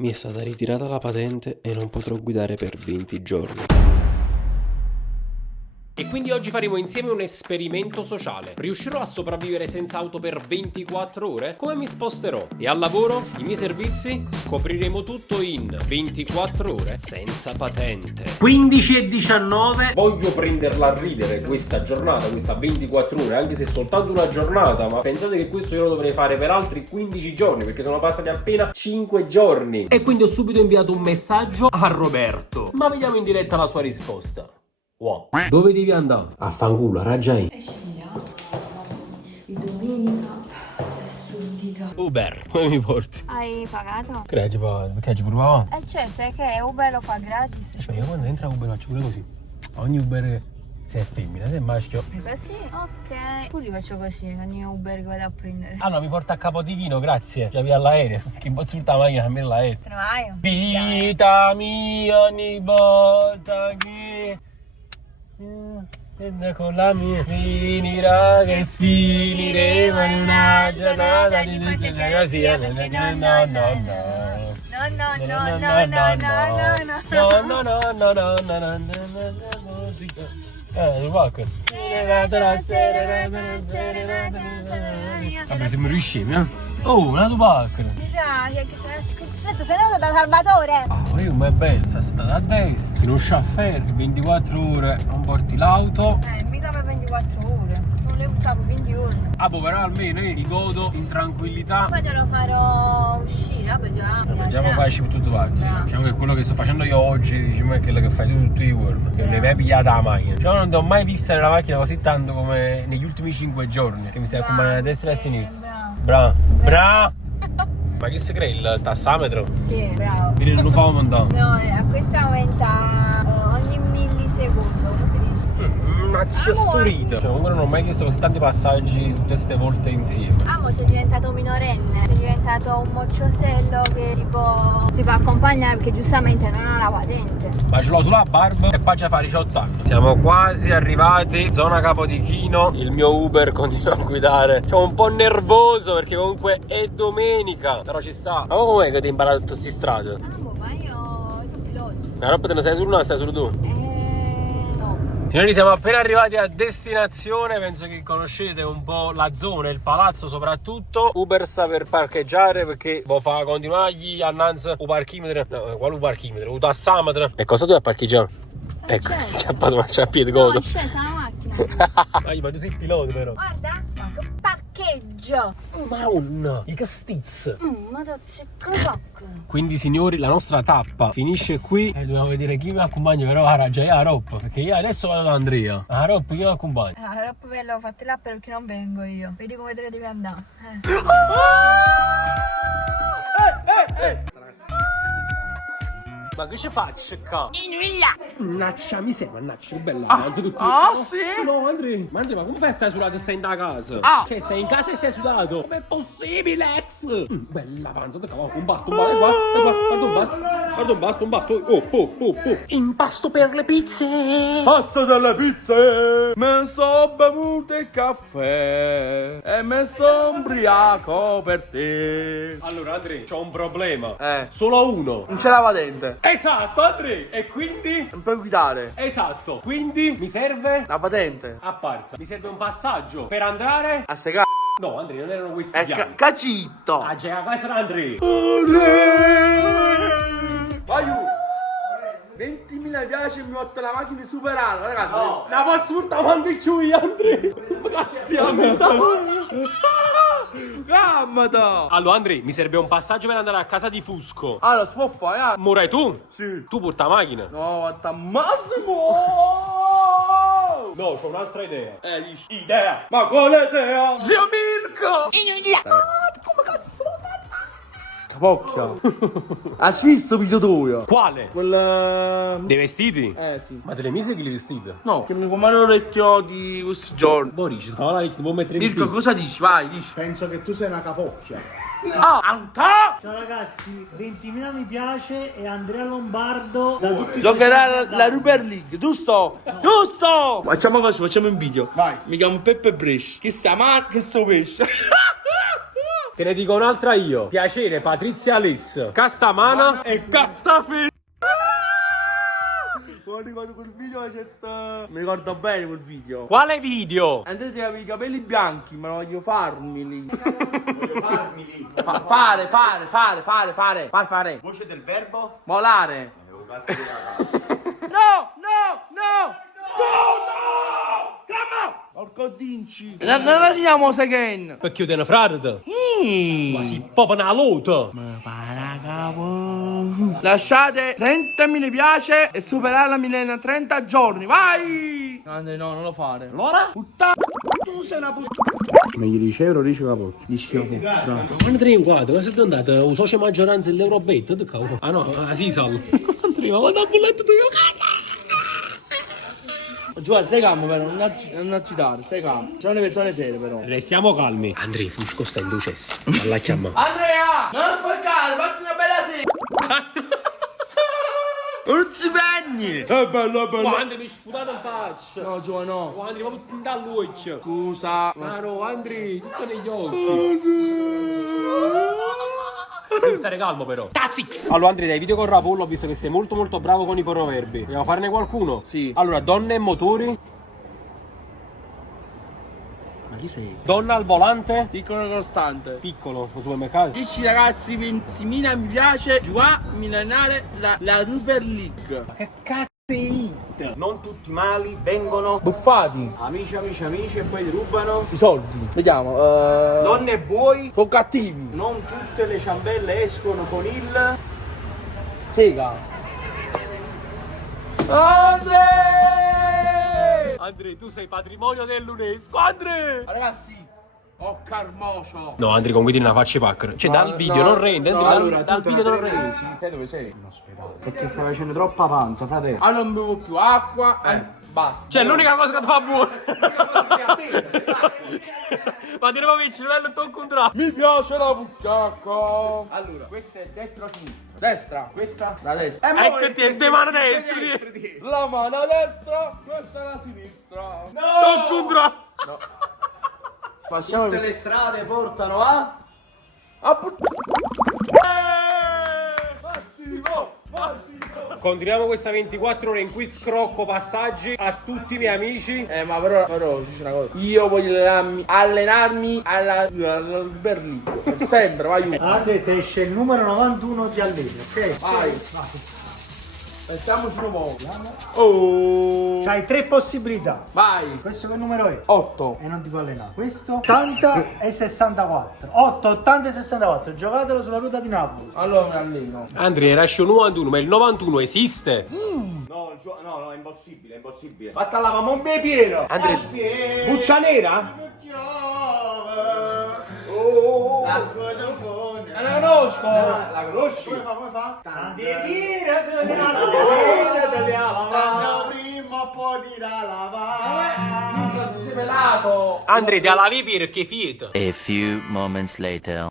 Mi è stata ritirata la patente e non potrò guidare per 20 giorni. E quindi oggi faremo insieme un esperimento sociale. Riuscirò a sopravvivere senza auto per 24 ore? Come mi sposterò? E al lavoro? I miei servizi? Scopriremo tutto in 24 ore senza patente. 15 e 19. Voglio prenderla a ridere questa giornata, questa 24 ore, anche se è soltanto una giornata, ma pensate che questo io lo dovrei fare per altri 15 giorni, perché sono passati appena 5 giorni. E quindi ho subito inviato un messaggio a Roberto. Ma vediamo in diretta la sua risposta. Wow. Dove devi andare? A fanculo, raggiai. E scendiamo. Di domenica. Assurdità. Uber, come mi porti? Hai pagato? Perché ci provavo? Certo, è che Uber lo fa gratis. Cioè, io quando entra Uber faccio pure così. Ogni Uber, se è femmina, se è maschio. Così? Ok. Pure io faccio così, ogni Uber che vado a prendere. Ah no, mi porta a Capodichino, grazie. Già via all'aereo. Che in posso la macchina a me l'aereo. Te ne vai? Vita mia ogni volta che con la mia finirà che finiremo in una giornata di fantasia. No, no, no, no. Walker. Vabbè, siamo riusciti, eh? Oh, una Tupac. Mi piace che c'è una scuzzetta, sei andato da Salvatore? Ah, ma io come bello, sta stata a destra, si non a ferro, 24 ore non porti l'auto. Mica per 24 ore. Non le usavo 20 ore. Ah, boh, però almeno io li godo in tranquillità. Poi te lo farò uscire, vabbè già. Mangiamo facci per tutte parti. Diciamo che quello che sto facendo io oggi, diciamo, è quello che fai tu tutti i giorni. Che le hai pigliata la macchina. Diciamo, non ti ho mai vista nella macchina così tanto come negli ultimi 5 giorni. Che mi stai accompagnando a destra e a sinistra. Bravo. Bravo. Ma che si cree il tassametro? Sì, bravo. Quindi non lo fa aumentare. No, a questo aumenta ogni millisecondo, come si dice? Una sturita. Cioè, comunque non ho mai chiesto così tanti passaggi tutte queste volte insieme. Amo, sei diventato minorenne, sei diventato un mocciosello che tipo si fa accompagnare perché giustamente non ha la patente. Ma ce l'ho sulla barba e poi già fa 18 anni. Siamo quasi arrivati, zona Capodichino. Il mio Uber continua a guidare. Sono un po' nervoso perché comunque è domenica. Però ci sta. Ma com'è che ti hai imparato tutte queste strade? Amo, ma io sono pilota. La roba te ne sei solo una, stai solo tu. No. Signori, siamo appena arrivati a destinazione. Penso che conoscete un po' la zona, il palazzo soprattutto. Uber sta per parcheggiare perché fa continuargli annanzi un parchimetro. No, quale un parchimetro? Un tassametro. E cosa tu a parcheggiare? Ecco, ci ha fatto marcia a piedi, No, godo. è scesa la macchina. Ma tu sei il pilota però. Guarda, ma che parcheggio. Madonna, i castiz. Ma dazzi, cosa? Quindi signori, la nostra tappa finisce qui e dobbiamo vedere chi mi accompagna, però già io a Rob, perché io adesso vado da Andrea. A Rob chi mi accompagna? Ah, troppo bello, fate là perché non vengo io. Vedi come te ne devi andare. Ma che ci faccio qua? Mannaccia, mi sei, mannaccia, che bella. Sì? No, Andrea, ma come fai a stare sudato e stai in da casa? Ah. Cioè, stai in casa e stai sudato? Com'è possibile, ex? Bella panza, un basto, guarda un basto. Oh. Impasto per le pizze. Pazzo delle pizze, mi so bevuto il caffè e mi so ubriaco per te. Allora, Andrea, c'ho un problema. Eh. Solo uno. Non c'è la patente, Esatto, Andrea. E quindi? non puoi guidare. Esatto. Quindi mi serve? La patente? A parte. Mi serve un passaggio per andare? A se c***o. No, Andrea, non erano questi È piani. cacitto. Ah, già, questo era Andrea. Vai giù. 20.000 piace mi metto la macchina superata, ragazzi. No, la posso portare avanti giù, Andrea. Gammata. Allora, Andrea, mi serve un passaggio per andare a casa di Fusco. Allora, si può fare, Morai tu? Sì. Tu porta la macchina? No, guarda, Massimo. No, c'ho un'altra idea. Dici. Idea. Ma quale idea? Zio Mirko! Come cazzo? Capocchia. Hai visto il video tuo? Quale? Quel... Dei vestiti? Sì. Ma te le mise che li vestite? No, che mi fumare l'orecchio di questi giorni. Boris, ti fa la ti può mettere i Mirko, vestiti? cosa dici? Vai, dici. Penso che tu sei una capocchia. Anta! Ciao ragazzi, 20.000 mi piace e Andrea Lombardo da tutti i Giocherà la Super League, giusto? Giusto! Facciamo così, facciamo un video. Vai. Mi chiamo Peppe Brescia. Che sta ma che sto pesce? Te ne dico un'altra io. Piacere Patrizia Aless, Castamana e Castafe. Ricordo quel video mi ricordo bene quel video. Quale video? Andate con i capelli bianchi, ma voglio farmeli. Fare. Voce del verbo? Volare. No! Porco dinci. Non la siamo again. Per chiudere frate. Ma si proprio una lota. Lasciate 30 mi piace e superarla in 30 giorni. Vai! No, non lo fare. Allora? Puttana. Tu sei una puttana. Meglio 10 euro, dice la pochi. Ma 3 in 4, ma siete andati? Un socio maggioranza dell'Eurobet? Ah no, sì, Sal. Andrea, ma non bulletto tu. Giù, stai calmo però, non agitare, stai calmo. C'è una persona seria però. Restiamo calmi. Andrea, fusco sta in ducessi. Alla chiama. Andrea! Non spaccare, fatti una bella sera! Non si pegni! È bello! Ma Andrea mi sputato in faccia. No, Giù, no. Oh, Andrea, proprio dall'occhio. Scusa. Ma no, Andrea, tutto negli occhi. Devi stare calmo però. Tazix! Allora Andrea, dai video con Rapollo ho visto che sei molto bravo con i proverbi. Vogliamo farne qualcuno? Sì. Allora, donne e motori. Ma chi sei? Donna al volante. Piccolo costante. Piccolo, al supermercato. 10 ragazzi, 20.000 mi piace. Giù a milionare la Super League. Ma che cazzo è it? Non tutti i mali vengono Buffati. amici e poi ti rubano. I soldi. Vediamo. Donne e buoi. Sono cattivi. Non tutte le ciambelle escono con il. Sega. Andrea! Andrea, tu sei patrimonio dell'UNESCO. Andrea! Ragazzi, ho carmocio. No, Andrea, con una faccia pacca. Cioè, dal video non rende. Andrea, dal video non rende. Te dove sei? In ospedale. Perché stai facendo troppa panza, fratello. Ah, non bevo più acqua. Basta. Cioè, l'unica cosa che ti fa buono. Ma ti devo avere il cervello tocco un trappo. Mi piace la puttacca. Allora, questa è destra o sinistra? Destra. Questa? La destra. Eccoti, è de mano destra. La mano a destra. Questa è la sinistra. Tocco un trappo. Facciamo Tutte le strade portano a. Continuiamo questa 24 ore in cui scrocco passaggi a tutti i miei amici. Ma però dice una cosa. Io voglio allenarmi alla Berlino. Per sempre, vai. Adesso esce il numero 91 di allena, ok? Vai. Mettiamoci un po'. Oh. C'hai 3 possibilità. Vai. Questo che numero è? 8. E non ti può allenare. Questo 80 e 64. 8, 80 e 64. Giocatelo sulla ruta di Napoli. Allora mi alleno. Andrea, esce un 91, ma il 91 esiste? No, è impossibile, è impossibile. Fatta lava, mon be Piero. Andrea, Buccia nera? Oh. La conosco. La conosci? Come fa? Prima poi tira lavare. Sei pelato. Andrea, ti lavi perché fieta. A few moments later.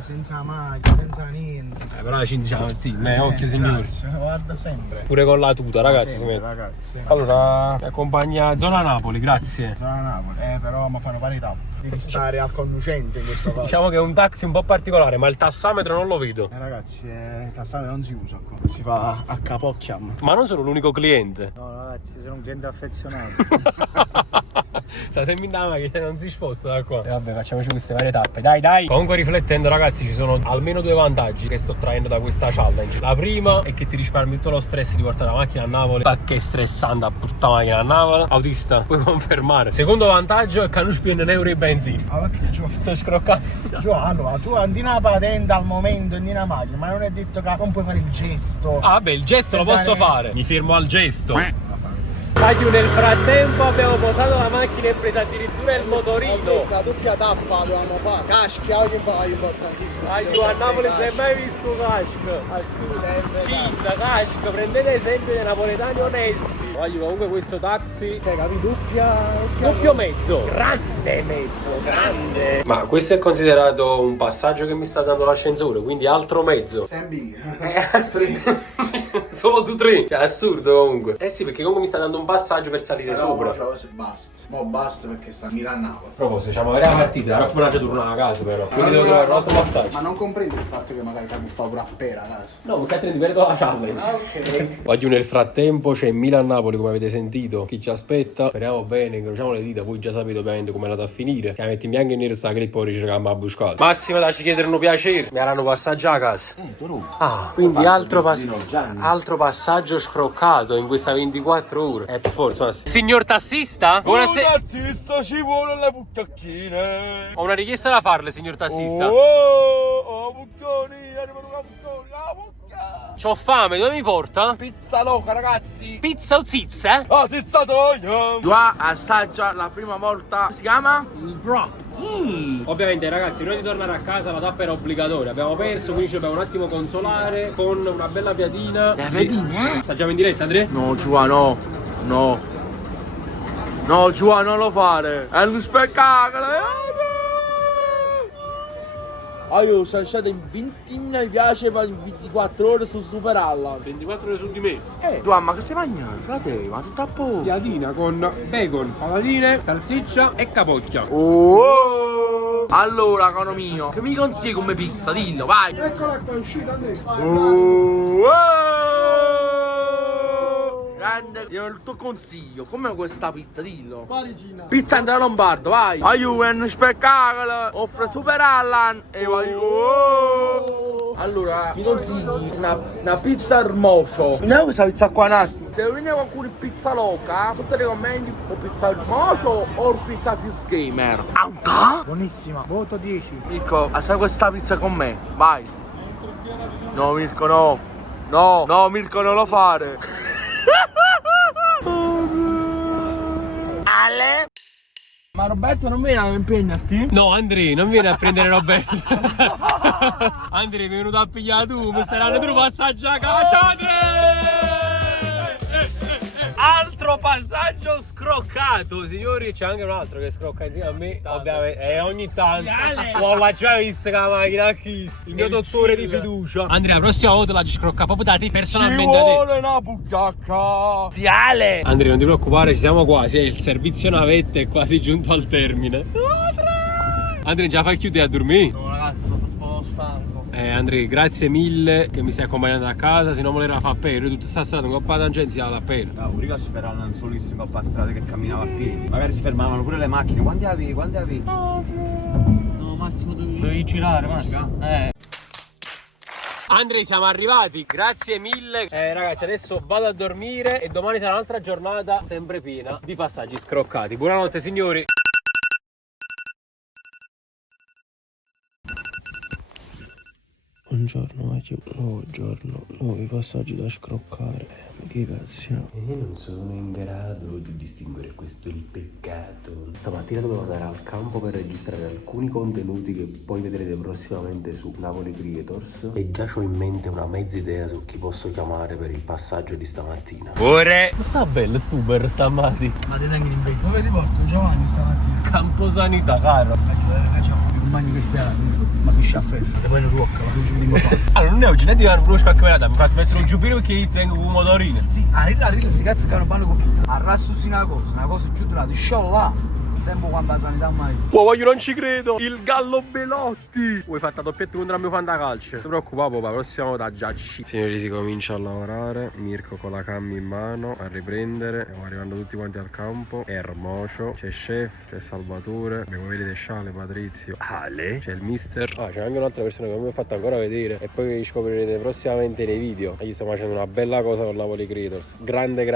Senza maglia, senza niente. Però ci diciamo, occhio signori. Guarda sempre. Pure con la tuta, ragazzi, si mette. Ragazzi. Allora, mi accompagna zona Napoli, grazie. Sono a Napoli, però mi fanno fare tappe. Devi stare al conducente in questo caso. Diciamo che è un taxi un po' particolare, ma il tassametro non lo vedo. Ragazzi, il tassametro non si usa qua. Si fa a capocchiam. Ma non sono l'unico cliente. No ragazzi, sono un cliente affezionato. Sta sempre in dama che non si sposta da qua. E vabbè, facciamoci queste varie tappe. Dai. Comunque riflettendo, ragazzi, ci sono almeno 2 vantaggi che sto traendo da questa challenge. La prima è che ti risparmi tutto lo stress di portare la macchina a Napoli. Perché è stressante a portare la macchina a Napoli. Autista, puoi confermare. Secondo vantaggio è che non spende euro e benzina. Ma perché Gio? Sto scroccando. Gio, allora, tu andi una patente al momento, andi una macchina, ma non è detto che non puoi fare il gesto. Ah, beh, il gesto lo posso fare. Mi fermo al gesto. Taglio, nel frattempo abbiamo posato la macchina e preso addirittura il motorino. La doppia tappa dovevamo fare. Caschia, che poi è importantissimo. Taglio, a Napoli non si è mai visto un casco. Assolutamente. Cinta, casco, prendete esempio dei napoletani onesti. Taglio, comunque questo taxi. Capito? Doppio mezzo. Grande mezzo, grande. Ma questo è considerato un passaggio che mi sta dando l'ascensore, quindi altro mezzo. Sempre. Solo tu 3. Cioè, assurdo comunque. Eh sì, perché comunque mi sta dando un passaggio per salire sopra. Basta. Mo basta perché sta mirando a Napoli. Proposito, diciamo, magari la partita, era come già tornare a casa però. Quindi devo trovare un altro passaggio. Ma non comprendi il fatto che magari ti fa pure a pera a casa. No, perché altrimenti perdo la challenge. Ok. Oggi nel frattempo c'è Milan-Napoli, come avete sentito. Chi ci aspetta? Speriamo bene, incrociamo le dita. Voi già sapete ovviamente come è andata a finire. Che la metti in bianco e nero sta clip poi dice che mi ha buscato. Massimo da ci chiederno piacere. Mi avranno passaggio a casa. Ah, quindi altro passaggio scroccato in questa 24 ore. Per forza, Massimo. Signor tassista? Buonasera. Tassista, ci vuole le buttacchine. Ho una richiesta da farle, signor tassista. Bucconi, arrivano una bucconi, bucca. C'ho fame, dove mi porta? Pizza loca, ragazzi. Pizza o zizza? Ah, pizzatoia. Qua assaggia la prima volta, si chiama? Il wrap. Ovviamente ragazzi, prima di tornare a casa la tappa era obbligatoria. Abbiamo perso, quindi ci dobbiamo un attimo consolare con una bella piadina. Le piadine? Assaggiamo in diretta, Andrea? No, Giua, no. No, Giua, non lo fare. È uno spettacolo. Io sono stato in 20 mi piace, ma in 24 ore su superarla. 24 ore su di me. Giua, ma che sei mangiato, frate? Ma tutto a posto. Piadina con bacon, patatine, salsiccia e capocchia. Allora, caro mio, che mi consigli come pizza? Dillo, vai. Eccola qua, è uscita adesso. Grande, io il tuo consiglio, come questa pizza, dillo. Parigina. Pizza Andrea Lombardo, vai. Aiù, è uno spettacolo. Offre Super Allan e vai. Allora, mi consigli una pizza hermoso. Vediamo questa pizza qua un attimo. Se viene qualcuno in pizza loca, tutte le commenti o pizza hermoso o pizza fuse gamer. Buonissima, voto 10. Mirko, assai questa pizza con me, vai. No, Mirko, no. No, Mirko, non lo fare. Ale? Ma Roberto non viene a impegnarti? No, Andrea, non vieni a prendere Roberto. Andrea, mi è venuto a pigliare tu, mi staranno tu passaggio a casa, Andrea! Altro passaggio scroccato, signori. C'è anche un altro che scrocca insieme a me, ovviamente. E ogni tanto non l'ha già vista che la macchina chi? Il mio dottore di fiducia. Andrea, la prossima volta la scrocca proprio da te personalmente. Ci vuole una bucchiacca. Sì, Ale. Andrea, non ti preoccupare, ci siamo quasi. Il servizio navette è quasi giunto al termine. Andrea, già fai chiudere a dormire? No, ragazzi, sono un po' stanco. Andrea, grazie mille che mi stai accompagnando a casa, se non voleva fare per tutta sta strada, un coppa tangenziale a per. No, pure sperano un solissimo coppa strada che camminava a piedi. Magari si fermavano pure le macchine. Quanti avevi? No, Massimo, devi girare, Massimo. Andrea, siamo arrivati, grazie mille. Ragazzi, adesso vado a dormire e domani sarà un'altra giornata sempre piena di passaggi scroccati. Buonanotte signori. Buongiorno, nuovo giorno, nuovi passaggi da scroccare. Ma che cazzo siamo? E non sono in grado di distinguere questo è il peccato. Stamattina dovevo andare al campo per registrare alcuni contenuti che poi vedrete prossimamente su Napoli Creators. E già ho in mente una mezza idea su chi posso chiamare per il passaggio di stamattina. Ore. Sta bello Stuber stamattina. Ma ti tengo in becco. Dove ti porto Giovanni stamattina? Campo sanità, caro. Magni questi anni, ma che sciaffello, e poi non ruocca, ma non ci vediamo qua. Allora non è oggi, ne ti danno uno scaccavenata, mi fate mettere un giubbino perché io tengo un motorino. Sì, arriva questi cazzi che non vanno con chi. Arrasso sì una cosa giù durata, sciolla. Sempre quando la sanità mai. Wow, io non ci credo! Il Gallo Belotti! Vuoi fare la doppietta contro il mio fantacalcio? Non ti preoccupare, papà, prossima volta già ci. Signori, si comincia a lavorare. Mirko con la cam in mano a riprendere. Stiamo arrivando tutti quanti al campo. Ermocio, c'è Chef, c'è Salvatore, abbiamo vedete Sciale, Patrizio, Ale, c'è il mister. C'è anche un'altra persona che non vi ho fatto ancora vedere. E poi vi scoprirete prossimamente nei video. E io sto facendo una bella cosa con Napoli Creators. Grande.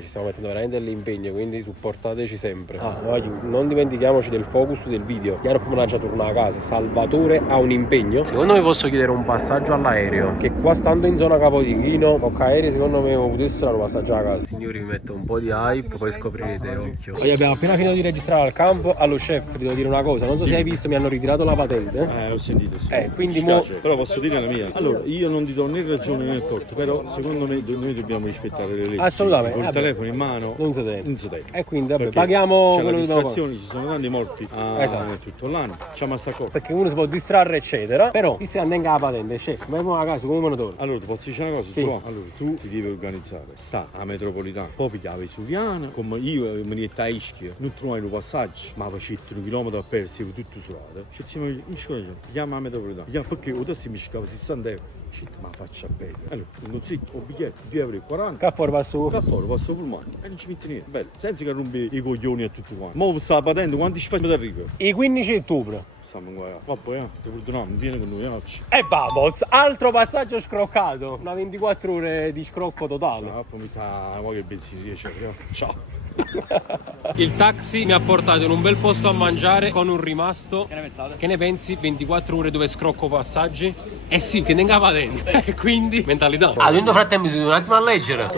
Ci stiamo mettendo veramente dell'impegno, quindi supportateci sempre. Non dimentichiamoci del focus del video. Chiaro come già torna a casa. Salvatore ha un impegno. Secondo me posso chiedere un passaggio all'aereo, che qua stando in zona Capodichino con aerei secondo me potessero un passaggio a casa. Signori, vi metto un po' di hype, poi scoprirete, occhio. Oggi abbiamo appena finito di registrare al campo. Allo chef, ti devo dire una cosa, non so se hai visto, mi hanno ritirato la patente. Ho sentito, sì. Quindi però posso dire la mia. Allora, io non ti do né ragione né torto, però secondo me noi dobbiamo rispettare le leggi. Assolutamente. Con il telefono in mano non si deve. E quindi vabbè, paghiamo quello che dobbiamo vaccinazioni ci sono tanti morti Esatto. tutto l'anno. Facciamo sta cosa. Perché uno si può distrarre, eccetera. Però, visto che andiamo la patente, chef, ma a casa come me ne torno? Allora, ti posso dire una cosa? Sì. Allora, tu ti devi organizzare. Sta a metropolitana, poi piglia la Vesuviana, come io mi niente a Ischia, non trovai un passaggio, ma facevo 1 chilometro a persi tutto surato. Ci siamo in scuola, chiama a metropolitana. Perché io adesso mi scava 60 euro. Ma faccia bene. Allora, uno zitto, un biglietto, 2,40 Qua fuori passo. passo per mano e non ci metti niente. Bello, senza che rompi i coglioni a tutti quanti. Ma sta patente, quanti ci faccio da arrivo? Il 15 ottobre. Stiamo qua. Vabbè, ti perdoniamo, vieni con noi oggi. E vamos, altro passaggio scroccato. Una 24 ore di scrocco totale. Poi mi dà qualche benzina 10 euro. Ciao. Il taxi mi ha portato in un bel posto a mangiare con un rimasto. Che ne pensate? Che ne pensi? 24 ore dove scrocco passaggi? Eh sì, che ne cava dentro. E quindi mentalità. Ah, tu nel frattempo ti devi un attimo a leggere.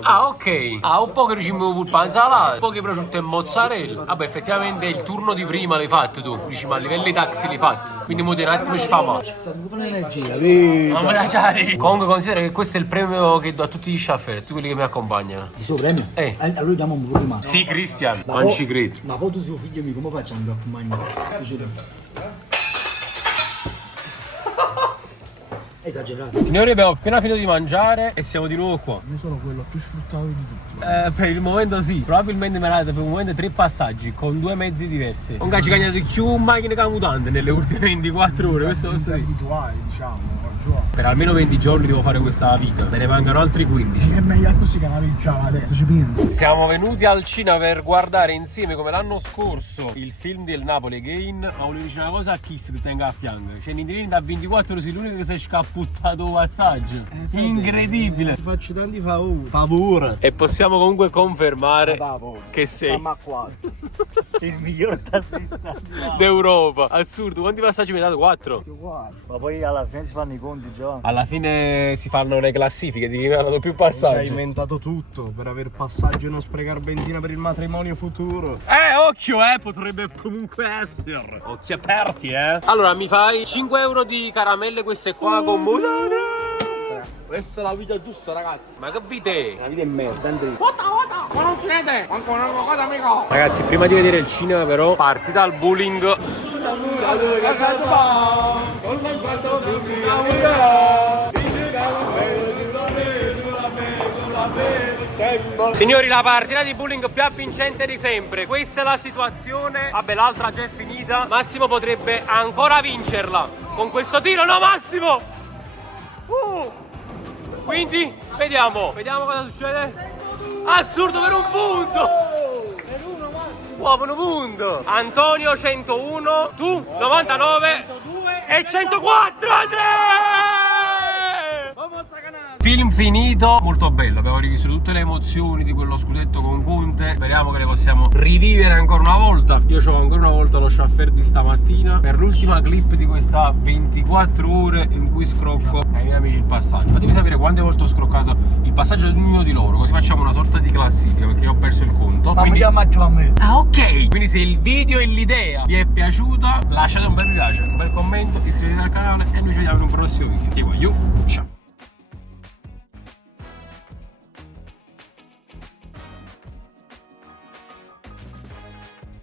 Ah, ok. Ah, un po' che ricimo pulpanza là, un po' che prosciutto e mozzarella. Vabbè, effettivamente il turno di prima l'hai fatto tu. Dici, ma a livello di taxi l'hai fatto. Quindi mo un attimo ci fa male. Non me la chiari. Comunque considera che questo è il premio che do a tutti gli chauffeur, tutti quelli che mi accompagnano. Il suo premio? Allora diamo un po' di mano. Sì, Cristian, non ci credo. Ma poi tu sei figlio mio, come facciamo a accompagnare? Esagerato. Signori, abbiamo appena finito di mangiare e siamo di nuovo qua. Io sono quello più sfruttato di tutti. Per il momento sì. Probabilmente mi date per il momento 3 passaggi con 2 mezzi diversi. Non ci cagnato più macchine che mutante nelle ultime 24 ore. Questo posso dire. Abituali, diciamo. Per almeno 20 giorni devo fare questa vita. Me ne mancano altri 15. È meglio così che la vinciava adesso, ci pensi? Siamo venuti al cinema per guardare insieme, come l'anno scorso, il film del Napoli Again. Ma volevo dire una cosa a Kiss che tenga a fianco. Cioè, Nindrini da 24 ore sei l'unico che si è scapputtato un passaggio. Incredibile. Ti faccio tanti favore. E possiamo comunque confermare che sei il miglior tassista d'Europa. Assurdo. Quanti passaggi mi hai dato? 4? Ma poi alla fine si fanno i conti, già. Alla fine si fanno le classifiche di chi mi ha dato più passaggi. Hai inventato tutto per aver passaggio e non sprecare benzina per il matrimonio futuro. Occhio, potrebbe comunque essere. Occhi aperti, Allora, mi fai 5 euro di caramelle queste qua con mutare. Questa è la vita giusta, ragazzi. Ma che vite? La vita è merda, Andrea. Ma non ci vede? Manco una cosa, amico. Ragazzi, prima di vedere il cinema però, parti dal bowling. Signori, la partita di bowling più avvincente di sempre. Questa è la situazione. Vabbè, l'altra già è finita. Massimo potrebbe ancora vincerla con questo tiro. No, Massimo! Quindi, vediamo cosa succede. Assurdo, per un punto! Wow, per un punto! Antonio 101, tu 99 e 104, Andrea! Film finito, molto bello, abbiamo rivisto tutte le emozioni di quello scudetto con Conte. Speriamo che le possiamo rivivere ancora una volta. Io ho ancora una volta lo chauffeur di stamattina per l'ultima clip di questa 24 ore in cui scrocco ai miei amici il passaggio. Fatemi sapere quante volte ho scroccato il passaggio di ognuno di loro, così facciamo una sorta di classifica, perché io ho perso il conto. Ma mi a me. Ah, ok! Quindi se il video e l'idea vi è piaciuta, lasciate un bel mi piace, un bel commento, iscrivetevi al canale e noi ci vediamo in un prossimo video. Ti voglio, ciao!